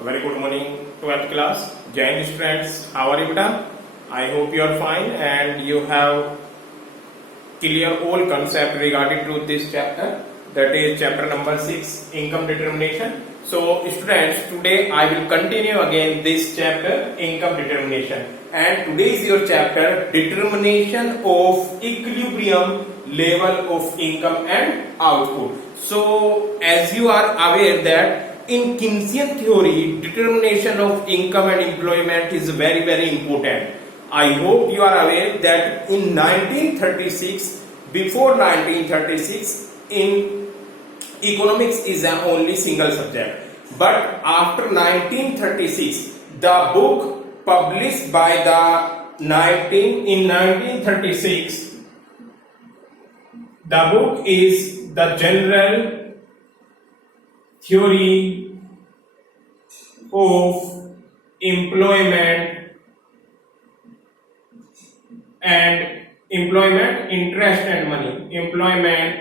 A very good morning, 12th class. Jain students, how are you, beta? I hope you are fine and you have clear all concept regarding to this chapter. That is chapter number 6, income determination. So students, today I will continue again this chapter, income determination. And today is your chapter, determination of equilibrium level of income and output. So as you are aware that in Keynesian theory, determination of income and employment is very important. I hope you are aware that in 1936, before 1936, in economics is an only single subject. But after 1936, the book published by in 1936, the book is the General Theory of Employment and Employment, Interest and Money. Employment,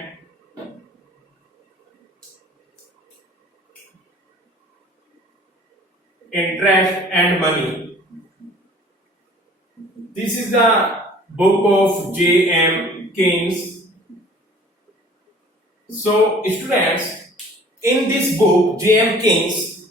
Interest and Money. This is the book of J.M. Keynes. So students, in this book, J.M. Keynes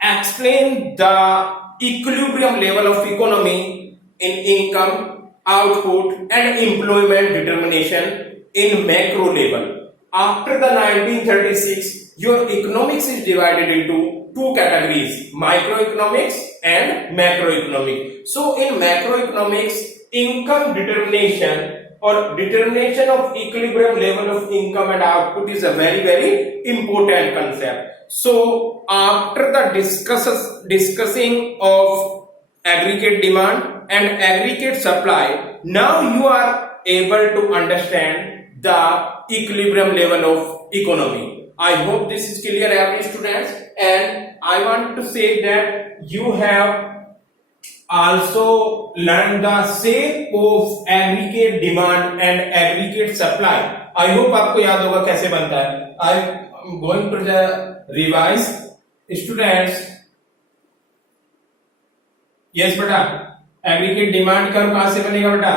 explained the equilibrium level of economy in income, output and employment determination in macro level. After the 1936, your economics is divided into two categories, microeconomics and macroeconomics. So in macroeconomics, income determination or determination of equilibrium level of income and output is a very important concept. So after the discussing of aggregate demand and aggregate supply, now you are able to understand the equilibrium level of economy. I hope this is clear, every students, and I want to say that you have also learn the shape of aggregate demand and aggregate supply. I hope आपको याद होगा कैसे बनता है. I am going to revise students. Yes बेटा, aggregate demand curve कहाँ से बनेगा बेटा?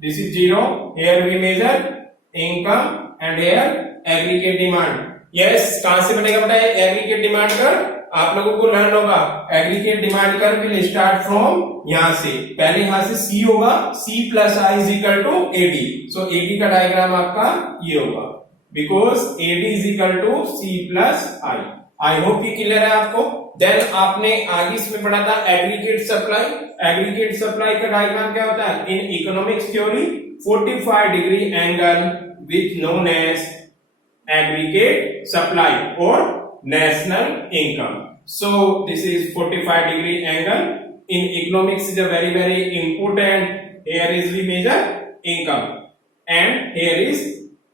This is 0. Here we measure income and here aggregate demand. Yes, कहाँ से बनेगा बेटा aggregate demand curve? आप लोगों को लर्न होगा aggregate demand curve will start from यहां से, पहले यहां से सी होगा, C plus I is equal to AD. So AD का डायग्राम आपका ये होगा, because AD is equal to C plus I. I hope ये क्लियर है आपको. देन आपने आगे इसमें पढ़ा था एग्रीगेट सप्लाई. एग्रीगेट सप्लाई का डायग्राम क्या होता है? In economics theory 45 degree angle which known as aggregate supply और national income. So this is 45 degree angle. In economics is a very important. Here is we measure income and here is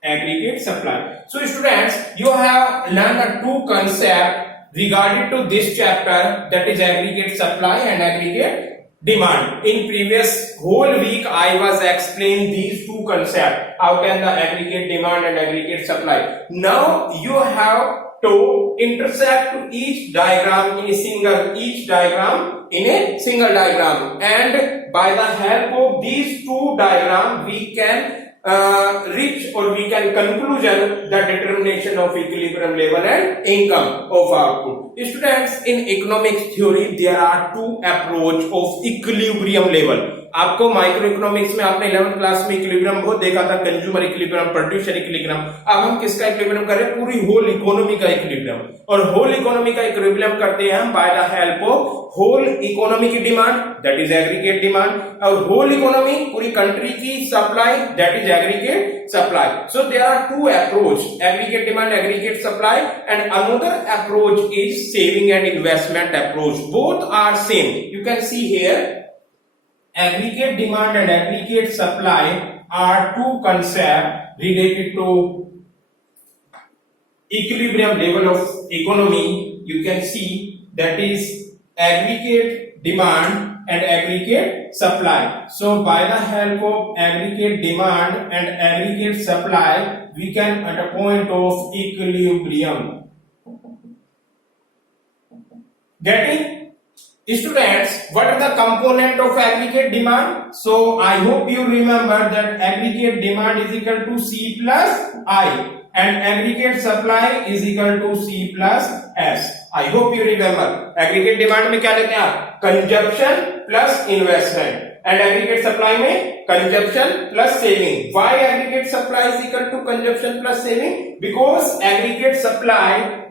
aggregate supply. So students, you have learned the two concepts regarding to this chapter, that is aggregate supply and aggregate demand. In previous whole week I was explaining these two concepts, how can the aggregate demand and aggregate supply. Now you have to intersect each diagram in a single diagram, and by the help of these two diagrams we can reach or we can conclusion the determination of equilibrium level and income of output. Students, in economics theory there are two approach of equilibrium level. आपको micro economics में आपने 11th class में equilibrium बहुत देखा था, consumer equilibrium, producer equilibrium. अब हम किसका इक्विलिब्रियम कर रहे हैं? पूरी होल इकोनॉमी का इक्विलिब्रियम. और होल इकोनॉमी का इक्विलिब्रियम करते हैं हम by the help of whole economy की demand, that is aggregate demand, और होल इकोनॉमी पूरी कंट्री की supply, that is aggregate supply. So there are two approach, aggregate demand, aggregate supply, and another approach is saving and investment approach. Both are same. You can see here aggregate demand and aggregate supply are two concepts related to equilibrium level of economy. You can see that is aggregate demand and aggregate supply. So by the help of aggregate demand and aggregate supply we can at a point of equilibrium Getting students, what are the component of aggregate demand? So I hope you remember that aggregate demand is equal to C plus I and aggregate supply is equal to C plus S. I hope you remember. Aggregate demand में क्या लेते हैं आप? Consumption plus investment and aggregate supply में consumption plus saving. Why aggregate supply is equal to consumption plus saving? Because aggregate supply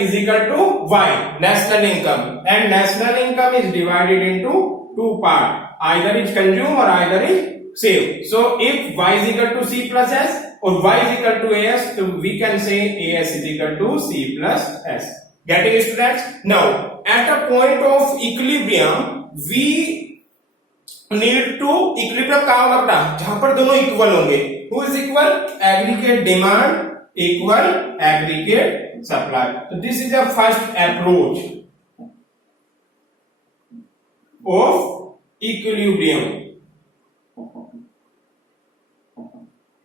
is equal to Y, national income, and national income is divided into two parts, either is consume or either is save. So if Y is equal to C plus S or Y is equal to AS, so we can say AS is equal to C plus S. Getting students? Now at a point of equilibrium we need to equilibrium कहाँ करता है? जहां पर दोनों equal होंगे. Who is equal? Aggregate demand equal aggregate supply. So this is the first approach of equilibrium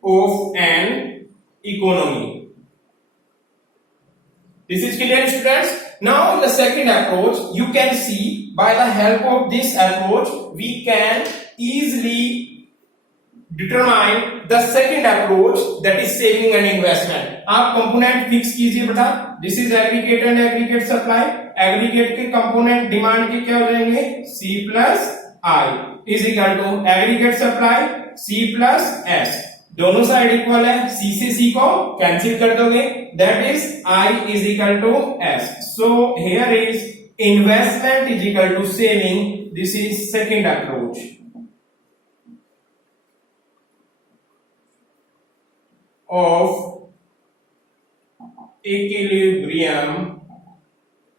of an economy. This is clear, students? Now the second approach, you can see by the help of this approach we can easily determine the second approach, that is saving and investment. आप component fix कीजिए बेटा. This is aggregate and aggregate supply. Aggregate के component demand के क्या हो जाएंगे? C plus I is equal to aggregate supply C plus S. दोनों side equal है. C से C को कैंसिल कर दोगे. That is I is equal to S. So here is investment is equal to saving. This is second approach. Of equilibrium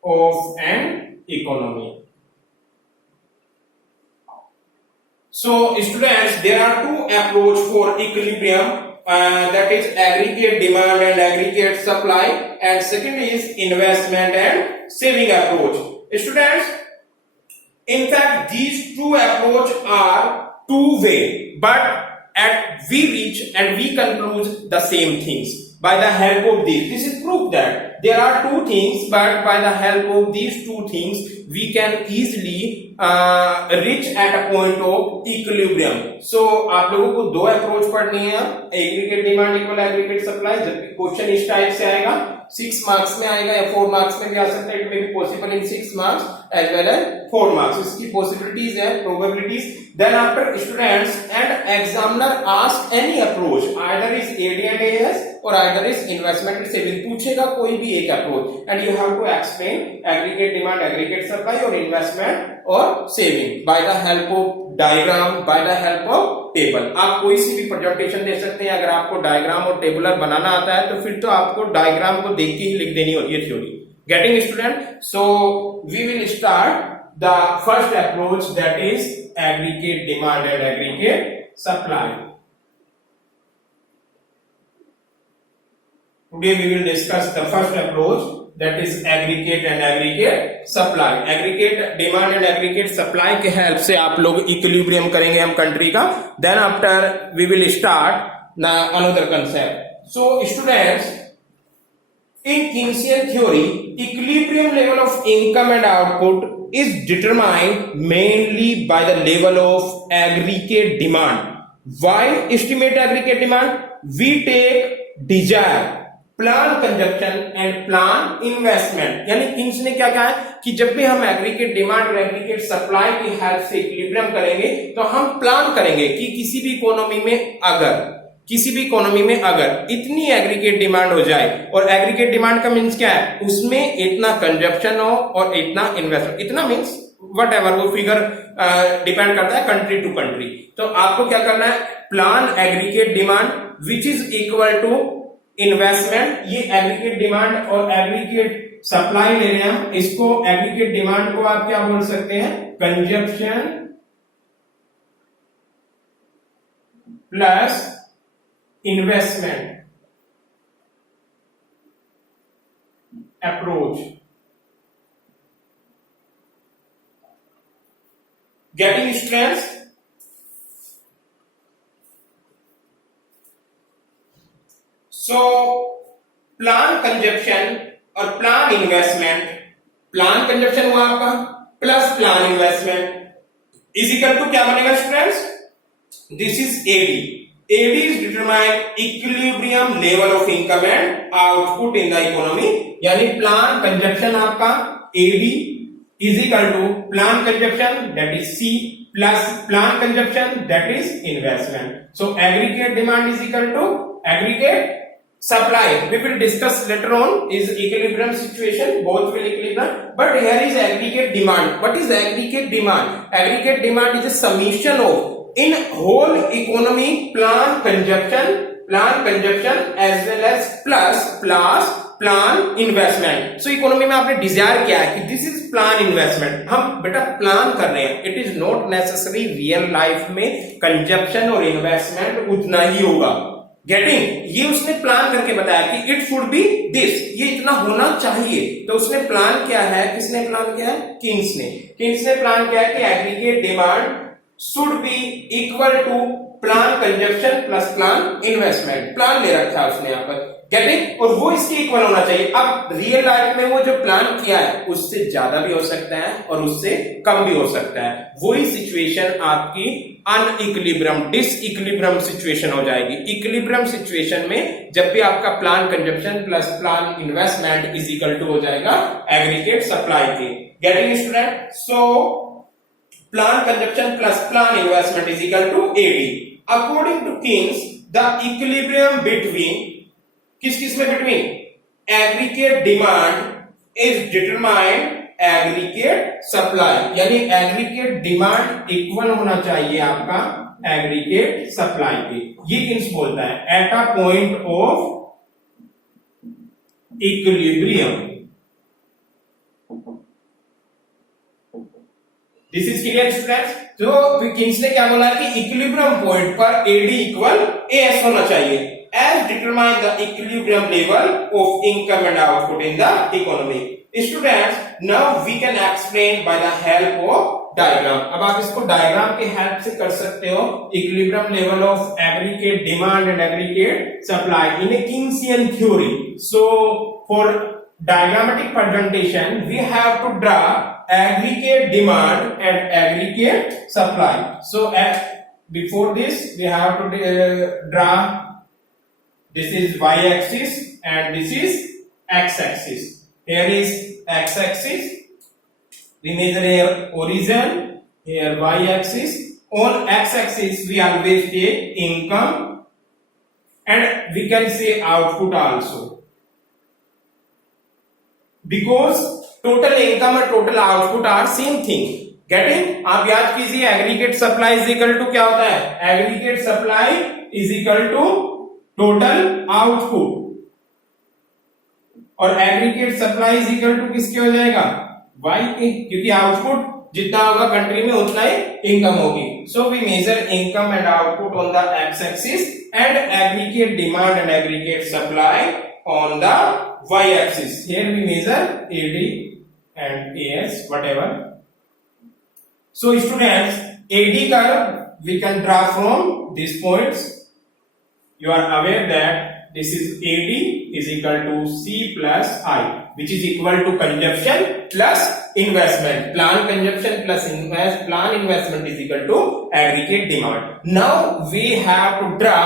of an economy. So students, there are two approach for equilibrium, that is aggregate demand and aggregate supply, and second is investment and saving approach. Students, in fact these two approach are two way, but we reach and we conclude the same things by the help of these. This is proof that there are two things, but by the help of these two things we can easily reach at a point of equilibrium. So आप लोगों को दो approach पढ़नी है, aggregate demand equal aggregate supply. जब भी question इस type से आएगा 6 मार्क्स में आएगा या 4 मार्क्स में भी आ सकता है. It may be possible in 6 marks as well as 4 marks. इसकी पॉसिबिलिटीज है, probabilities. Then after students and examiner ask any approach, either is AD&AS और either is investment and saving. पूछेगा कोई भी एक approach and you have to explain aggregate demand, aggregate supply और investment और saving by the help of diagram, by the help of table. आप कोई सी भी प्रेजेंटेशन दे सकते हैं. अगर आपको डायग्राम और टेबुलर बनाना आता है तो फिर तो आपको डायग्राम को देख के ही लिख देनी होती है theory. Getting student? So we will start the first approach, that is aggregate demand and aggregate supply. Today we will discuss the first approach, that is aggregate and aggregate supply. Aggregate demand and aggregate supply के help से आप लोग equilibrium करेंगे हम country का. Then after we will start another concept. So students, in Keynesian theory, equilibrium level of income and output is determined mainly by the level of aggregate demand. Why estimate aggregate demand? We take desire, plan consumption and plan investment. यानी Kings ने क्या कहा है कि जब भी हम aggregate demand और एग्रीगेट सप्लाई की हेल्प से इक्विलिब्रियम करेंगे तो हम प्लान करेंगे कि किसी भी इकोनॉमी में अगर इतनी एग्रीगेट डिमांड हो जाए, और एग्रीगेट डिमांड का मीन्स क्या है, उसमें इतना कंजप्शन हो और इतना इन्वेस्टमेंट. इतना मीन्स वट एवर, वो फिगर डिपेंड करता है कंट्री टू कंट्री. तो आपको क्या करना है, plan aggregate demand which is equal to investment. ये एग्रीगेट डिमांड और एग्रीगेट सप्लाई ले रहे हैं हम. इसको एग्रीगेट डिमांड को आप क्या बोल सकते हैं, consumption plus investment approach. Getting strength? So plan consumption और प्लान इन्वेस्टमेंट, प्लान कंजप्शन हुआ आपका plus plan investment is equal to क्या बनेगा students, this is AD. AD is determine equilibrium level of income and output in the economy. यानी plan consumption आपका AD is equal to plan consumption that is C plus plan consumption that is investment. So aggregate demand is equal to aggregate supply. We will discuss later on is equilibrium situation, both will equilibrium, but here is aggregate demand. What is aggregate demand? Aggregate demand is a summation of in whole economy plan consumption as well as plus plan investment. So economy में आपने Dzire किया है कि this is plan investment. हम बेटा plan कर रहे हैं. It is not necessary real life में consumption और investment उतना ही होगा. गेटिंग, ये उसने प्लान करके बताया कि इट शुड बी दिस, ये इतना होना चाहिए. तो उसने प्लान किया है, किसने प्लान किया है, किन्स ने प्लान किया है कि aggregate demand should be equal to plan consumption plus plan investment. Plan ले रखा है उसने यहाँ पर, गेटिंग, और वो इसके इक्वल होना चाहिए. अब रियल लाइफ में वो जो प्लान किया है उससे ज्यादा भी हो सकता है और उससे कम भी हो सकता है. वही सिचुएशन आपकी अनइक्विलिब्रियम डिसइक्विलिब्रियम सिचुएशन हो जाएगी. इक्विलिब्रियम सिचुएशन में जब भी आपका plan consumption plus plan investment is equal to हो जाएगा एग्रीगेट सप्लाई के. Getting student? So plan consumption plus plan investment is equal to AD. According to Keynes the equilibrium between, किस में between, aggregate demand is determined aggregate supply. यानी aggregate demand equal होना चाहिए आपका aggregate supply के. ये Keynes बोलता है eight a point of equilibrium. This is clear students? तो किन्स ने क्या बोला कि इक्विलिब्रियम पॉइंट पर एडी इक्वल एएस होना चाहिए as determine the equilibrium level of income and output in the economy. Students, now we can explain by the help of diagram. अब आप इसको डायग्राम के हेल्प से कर सकते हो. Equilibrium level of aggregate demand and aggregate supply in A Keynesian theory. So for diagrammatic presentation we have to draw aggregate demand and aggregate supply. So before this we have to draw, this is y-axis and this is x-axis. Here is x-axis. We measure here origin. Here y-axis. On x-axis we always take income and we can say output also. Because total income and total output are same thing. Getting? आप याद कीजिए aggregate supply is equal to क्या होता है, aggregate supply is equal to total output, और aggregate supply is equal to किसके हो जाएगा, वाई के, क्योंकि आउटपुट जितना होगा कंट्री में उतना ही इनकम होगी. So we measure income and output on the x axis and aggregate demand and aggregate supply on the y axis. Here we measure AD and AS whatever. So students, AD curve we can draw from this points. You are aware that this is AD is equal to C plus I, which is equal to consumption plus investment. Plan consumption plus plan investment is equal to aggregate demand. Now we have to draw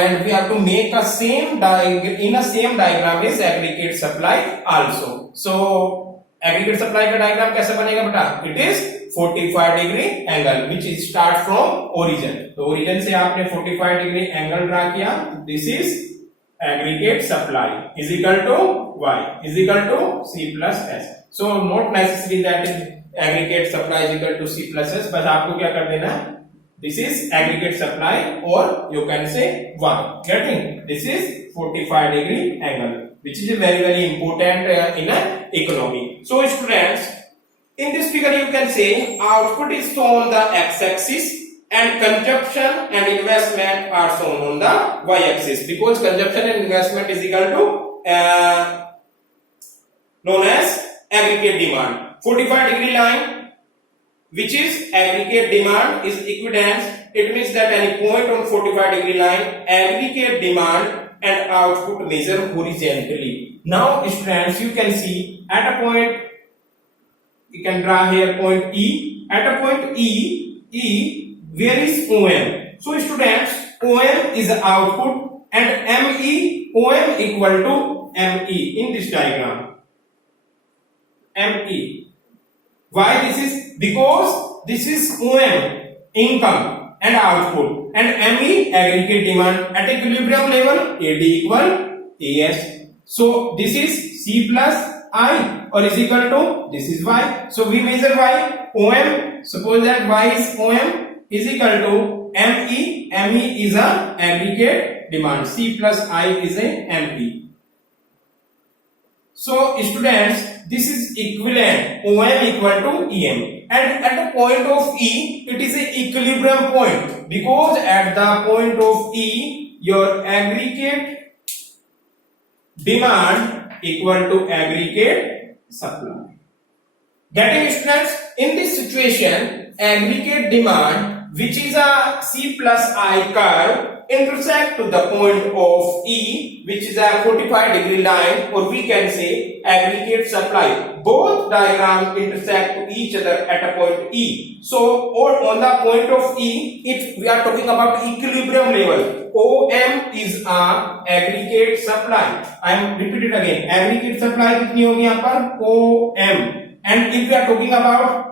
and we have to make a same in a same diagram is aggregate supply also. So aggregate supply का diagram कैसे बनेगा बेटा? It is 45 degree angle which is start from origin. तो origin से आपने 45 degree angle draw किया. This is aggregate supply is equal to y is equal to c plus s. So not necessary that aggregate supply is equal to c plus s, बस आपको क्या कर देना है, this is aggregate supply or you can say y. Getting? This is 45 degree angle which is very important in a economy. So students, in this figure you can say output is shown on the x-axis and consumption and investment are shown on the y-axis, because consumption and investment is equal to known as aggregate demand. 45 degree line which is aggregate demand is equidistance. It means that any point on 45 degree line aggregate demand and output measure horizontally. Now students, you can see at a point, you can draw here point E. At a point E, where is OM? So students, OM is the output and OM equal to ME in this diagram. ME. Why this is? Because this is OM, income and output, and ME, aggregate demand. At equilibrium level, AD equal AS. So this is C plus I, or is equal to, this is Y. So we measure Y, OM. Suppose that Y is OM is equal to ME. ME is a aggregate demand. C plus I is a ME. So students, this is equivalent, OM equal to EM, and at the point of E, it is a equilibrium point, because at the point of E, your aggregate demand equal to aggregate supply. Getting students? In this situation, aggregate demand, which is a C plus I curve, intersect to the point of E, which is a 45-degree line, or we can say aggregate supply. Both diagrams intersect to each other at a point E. So, or on the point of E, if we are talking about equilibrium level, OM is a aggregate supply. I am repeat it again. Aggregate supply कितनी होगी यहाँ पर? OM. And if we are talking about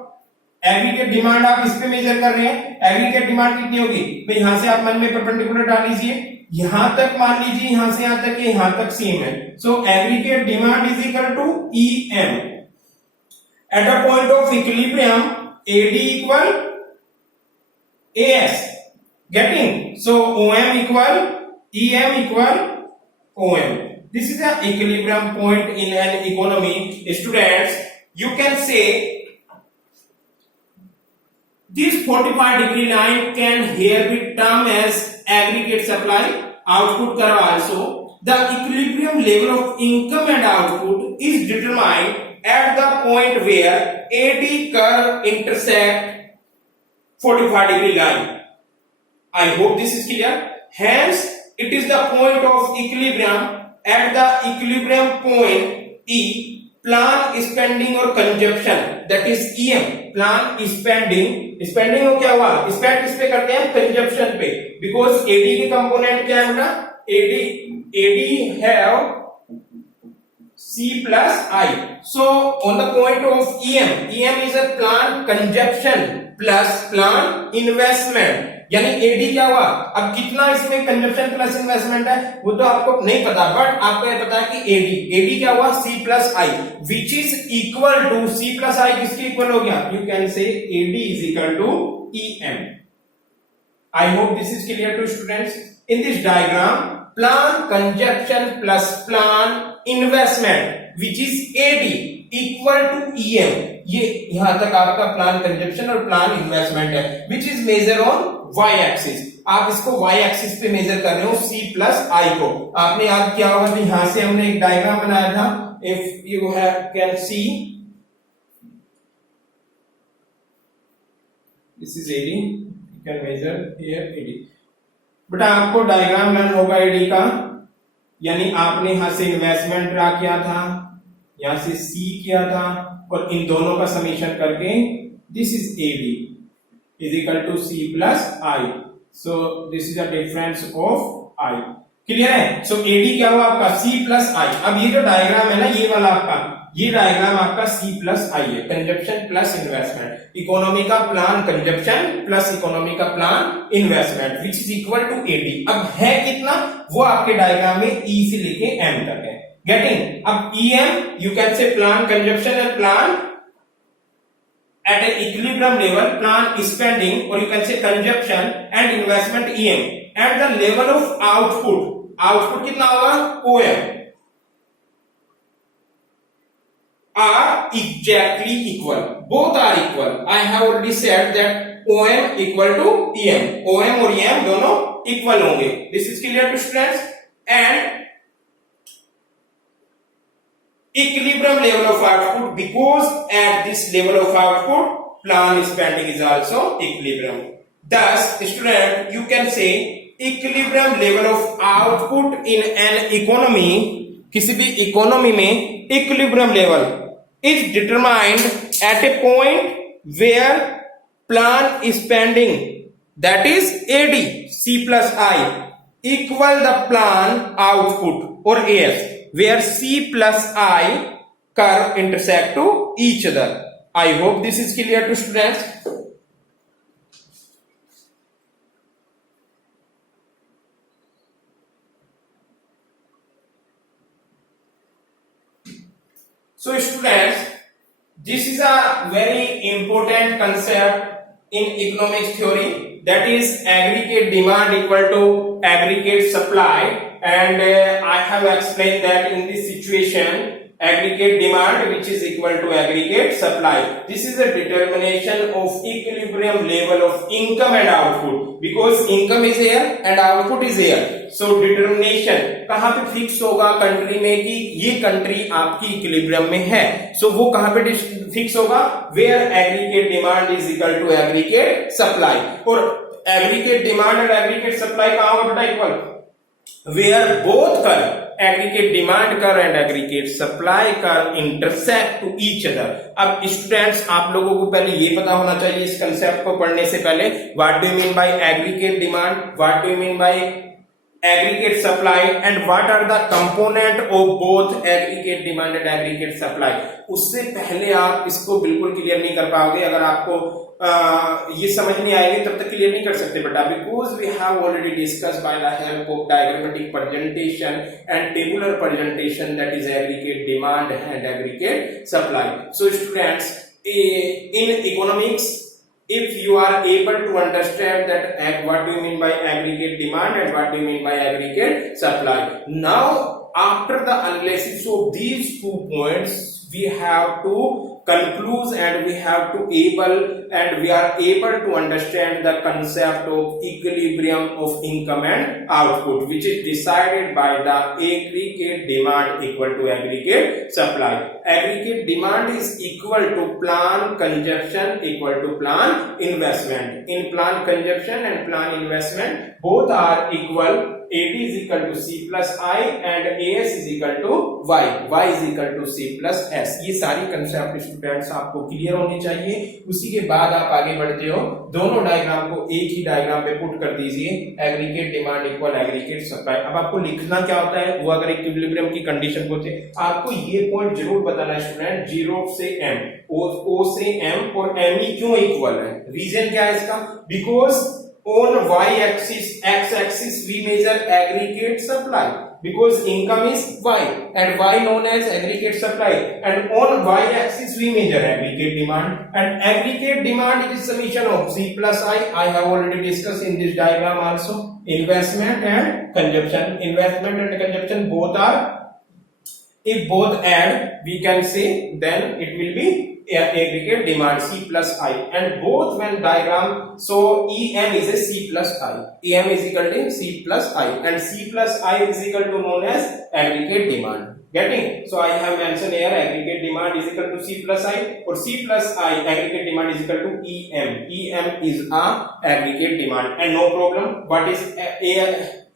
aggregate demand, आप इस पे major कर रहे हैं, एग्रीगेट डिमांड कितनी होगी? तो यहां से आप मन में परपेंडिकुलर डाल लीजिए, यहां तक मान लीजिए, यहां से यहां तक, यहां तक सेम है. So aggregate demand is equal to EM. At a point of equilibrium AD equal AS. Getting? So OM equal EM equal OM. This is the equilibrium point in an economy. Students, you can say this 45-degree line can here be termed as aggregate supply. Output curve also. The equilibrium level of income and output is determined at the point where AD curve intersect 45-degree line. I hope this is clear. Hence, it is the point of equilibrium. At the equilibrium point E, plan spending और consumption, that is EM. Plan spending हो, क्या हुआ? Spend किस पे करते हैं? Consumption पे, because AD के कंपोनेंट क्या है बेटा? AD have C plus I. So on the point of EM is a plan consumption plus plan investment. यानी AD क्या हुआ? अब कितना इसमें कंजप्शन प्लस इन्वेस्टमेंट है वो तो आपको नहीं पता, बट आपको ये पता है कि AD क्या हुआ? C plus I, which is equal to C plus I किसके इक्वल हो गया? You can say AD is equal to EM. I hope this is clear to students. In this diagram, plan consumption plus plan investment, which is AD equal to EM. ये यहां तक आपका plan consumption और plan investment है, which is measure on y axis. आप इसको y axis पे major कर रहे हो C प्लस I को. आपने याद किया होगा कि यहां से हमने एक डायग्राम बनाया था. If you can C, this is AD, you can measure here AD. बेटा आपको डायग्राम लर्न होगा AD का, यानी आपने यहां से इन्वेस्टमेंट ड्रा किया था, यहां से C किया था, और इन दोनों का समीशन करके this is AD is equal to C plus I. So this is the difference of I. Clear है? So AD क्या हुआ आपका? C plus I. अब ये जो डायग्राम है ना, ये वाला आपका, ये डायग्राम आपका C plus I है, कंजप्शन प्लस इन्वेस्टमेंट. इकोनॉमी का प्लान कंजप्शन प्लस इकोनॉमी का plan investment, which is equal to AD. अब है कितना? वो आपके डायग्राम में E से लेके M तक है. गेटिंग? अब EM you can say plan consumption and plan at an equilibrium level, plan spending, or you can say consumption and investment EM. At the level of output कितना होगा? OM are exactly equal. Both are equal. I have already said that OM equal to EM. OM और EM दोनों equal होंगे. This is clear to students. And equilibrium level of output, because at this level of output plan spending is also equilibrium. Thus student, you can say equilibrium level of output in an economy किसी भी economy में equilibrium level is determined at a point where plan spending that is AD C plus I equal the plan output और S where C plus I curve intersect to each other. I hope this is clear to students. So students, this is a very important concept in economics theory, that is aggregate demand equal to aggregate supply, and I have explained that in this situation aggregate demand which is equal to aggregate supply. This is a determination of equilibrium level of income and output, because income is here and output is here. So determination कहाँ पे fix होगा country में कि ये country आपकी equilibrium में है. So वो कहाँ पे फिक्स होगा? Where aggregate demand is equal to aggregate supply. और aggregate demand and aggregate supply कहाँ होगा बेटा? Equal. Where both curve aggregate demand curve and aggregate supply curve intersect to each other. अब स्टूडेंट्स आप लोगों को पहले ये पता होना चाहिए इस कंसेप्ट को पढ़ने से पहले, what do you mean by aggregate demand, what do you mean by aggregate supply and what are the component of both aggregate demand and aggregate supply. उससे पहले आप इसको बिल्कुल क्लियर नहीं कर पाओगे. अगर आपको ये समझ नहीं आएगी तब तक क्लियर नहीं कर सकते बेटा, because we have already discussed by the help of diagrammatic presentation and tabular presentation, that is aggregate demand and aggregate supply. So students, in economics, if you are able to understand that what do you mean by aggregate demand and what do you mean by aggregate supply, now after the analysis of these 2 points we have to conclude and we have to we are able to understand the concept of equilibrium of income and output, which is decided by the aggregate demand equal to aggregate supply. Aggregate demand is equal to plan consumption equal to plan investment. In plan consumption and plan investment, both are equal. AD is equal to C plus I and AS is equal to Y. Y is equal to C plus S. ये सारी concept students आपको clear होनी चाहिए. उसी के बाद आप आगे बढ़ते हो, दोनों डायग्राम को एक ही डायग्राम पे पुट कर दीजिए. Aggregate demand equal aggregate supply. अब आपको लिखना क्या होता है, वो अगर इक्विलिब्रियम की कंडीशन को आपको ये पॉइंट जरूर बताना है स्टूडेंट, 0 से M, O से M और ME क्यों इक्वल है. रीजन क्या है इसका? Because on y axis, x axis we measure aggregate supply because income is y and y known as aggregate supply, and on y axis we measure aggregate demand, and aggregate demand is summation of C plus I have already discussed in this diagram also. Investment and consumption, investment and consumption both are, if both add we can say then it will be aggregate demand C plus I, and both when diagram, so EM is a C plus I, EM is equal to C plus I and C plus I is equal to known as aggregate demand. Getting? So I have mentioned here aggregate demand is equal to C plus I, or C plus I aggregate demand is equal to EM. EM is a aggregate demand, and no problem. What is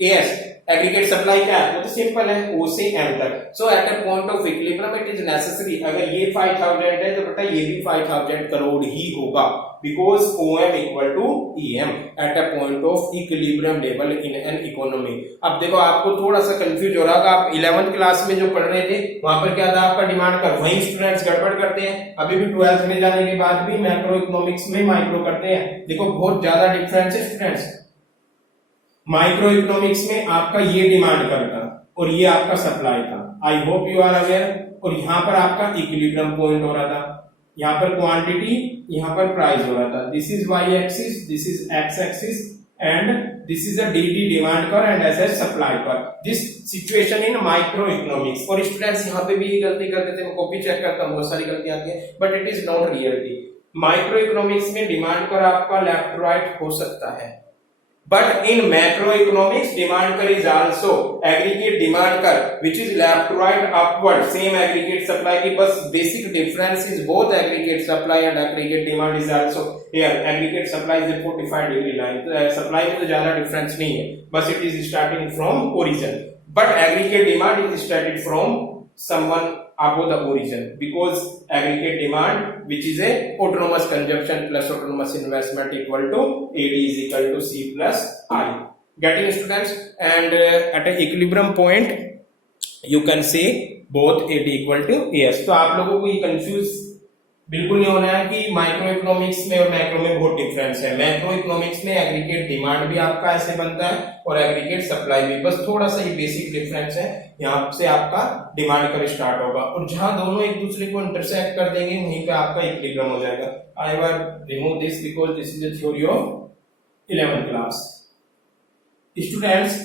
AS? Aggregate supply क्या है? वो तो simple है, O से M तक. So at a point of equilibrium it is necessary, अगर ये 5000 है तो बेटा ये भी 5000 करोड़ ही होगा, because OM equal to EM at a point of equilibrium level in an economy. अब देखो आपको थोड़ा सा कंफ्यूज हो रहा होगा, आप 11th क्लास में जो पढ़ रहे थे वहां पर क्या था आपका डिमांड कर, वही स्टूडेंट्स गड़बड़ करते हैं. अभी भी 12th में जाने के बाद भी मैक्रो इकोनॉमिक्स में माइक्रो करते हैं. देखो बहुत ज्यादा डिफरेंस है स्टूडेंट्स. माइक्रो इकोनॉमिक्स में आपका ये डिमांड करता और ये आपका सप्लाई था. I hope you are aware. और यहाँ पर आपका इक्विलिब्रियम पॉइंट हो रहा था, यहाँ पर क्वांटिटी, यहाँ पर प्राइस हो रहा था. This is y axis, this is x axis and this is a D demand curve and S S supply curve. This situation in micro economics. और स्टूडेंट्स यहाँ पे भी ये गलती करते थे, मैं कॉपी चेक करता हूँ, बहुत सारी गलतियां आती है, but it is not reality. Micro economics में डिमांड कर आपका लेफ्ट टू राइट हो सकता है, but in macroeconomics demand curve is also aggregate demand curve which is left to right upward, same aggregate supply की, बस basic difference is both aggregate supply and aggregate demand is also here. Aggregate supply is a 45 degree line, supply में तो ज्यादा difference नहीं है, बस it is starting from origin. but aggregate demand is started from someone above the origin, because aggregate demand, which is a autonomous consumption plus autonomous investment, equal to AD is equal to C plus I. Getting, students? And at an equilibrium point you can say both AD equal to AS. तो आप लोगों को ये confuse बिल्कुल नहीं होना है कि माइक्रो इकोनॉमिक्स में और मैक्रो में बहुत डिफरेंस है। मैक्रो इकोनॉमिक्स में एग्रीगेट डिमांड भी आपका ऐसे बनता है और एग्रीगेट सप्लाई भी, बस थोड़ा सा ये बेसिक डिफरेंस है। यहाँ से आपका डिमांड कर्व स्टार्ट होगा और जहां दोनों एक दूसरे को इंटरसेक्ट कर देंगे वहीं पे आपका इक्विलिब्रियम हो जाएगा। I will remove this because this is a theory of 11th class. Students,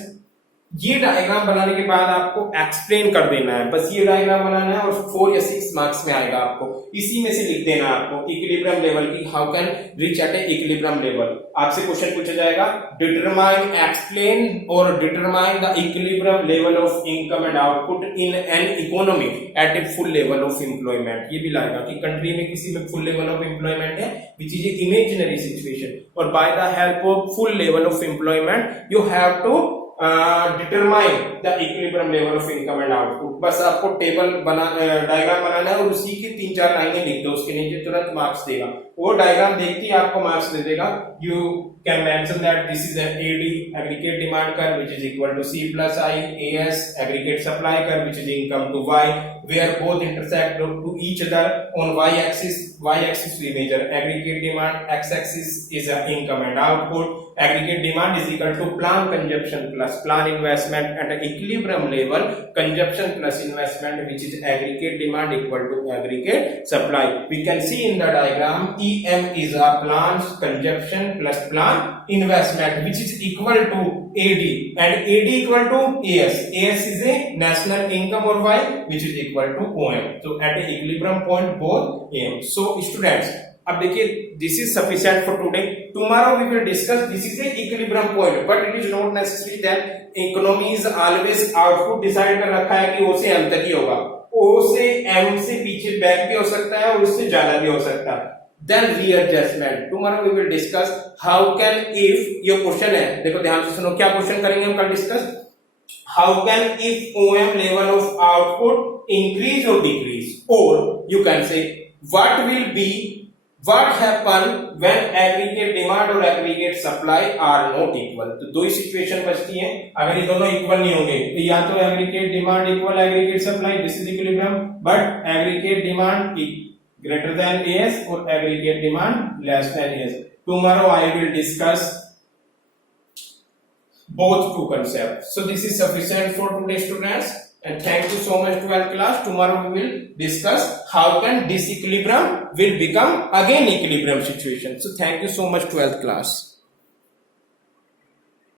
ये डायग्राम बनाने के बाद आपको एक्सप्लेन कर देना है, बस ये डायग्राम बनाना है और 4 या 6 मार्क्स में आएगा आपको। इसी में से लिख देना है आपको इक्विलिब्रियम लेवल की, how can reach at A equilibrium level. आपसे क्वेश्चन पूछा जाएगा, डिटरमाइन, एक्सप्लेन और determine the equilibrium level of income and output in an economy eight a full level of employment. ये भी लाएगा कि कंट्री में किसी में फुल लेवल ऑफ एम्प्लॉयमेंट है, which is a imaginary situation, और by the help of full level of employment you have to determine the equilibrium level of income and output. बस आपको टेबल बना डायग्राम बनाना है और उसी की 3-4 लाइनें लिख दो, उसके नीचे तुरंत मार्क्स देगा। वो डायग्राम देखते ही आपको मार्क्स दे देगा। You can mention that this is an AD aggregate demand curve which is equal to C plus I, AS aggregate supply curve which is income to Y, where both intersect to each other on y axis we measure aggregate demand, x axis is income and output. Aggregate demand is equal to plan consumption plus plan investment at an equilibrium level, consumption plus investment, which is aggregate demand equal to aggregate supply. We can see in the diagram EM is a plan consumption plus plan investment, which is equal to AD, and AD equal to AS. AS is a national income or Y, which is equal to OM. So at a equilibrium point both AM. So students, अब देखिए, this is sufficient for today. Tomorrow we will discuss this is a equilibrium point, but it is not necessary that economy is always output decide कर रखा है कि O से M तक ही होगा। O से M से पीछे बैक भी हो सकता है और उससे ज्यादा भी हो सकता है। Then readjustment. Tomorrow we will discuss how can, if ये क्वेश्चन है, देखो ध्यान से सुनो, क्या क्वेश्चन करेंगे हम कल discuss. How can if OM level of output increase or decrease, or you can say what happen when aggregate demand और aggregate supply are not equal। तो दो ही सिचुएशन बचती हैं, अगर ये दोनों इक्वल नहीं होंगे तो या तो aggregate demand equal aggregate supply, this is equilibrium, but aggregate demand greater than AS or aggregate demand less than AS. Tomorrow I will discuss both two concepts. So this is sufficient for today, students, and thank you so much 12th class. Tomorrow we will discuss how can disequilibrium will become again equilibrium situation. So thank you so much 12th class.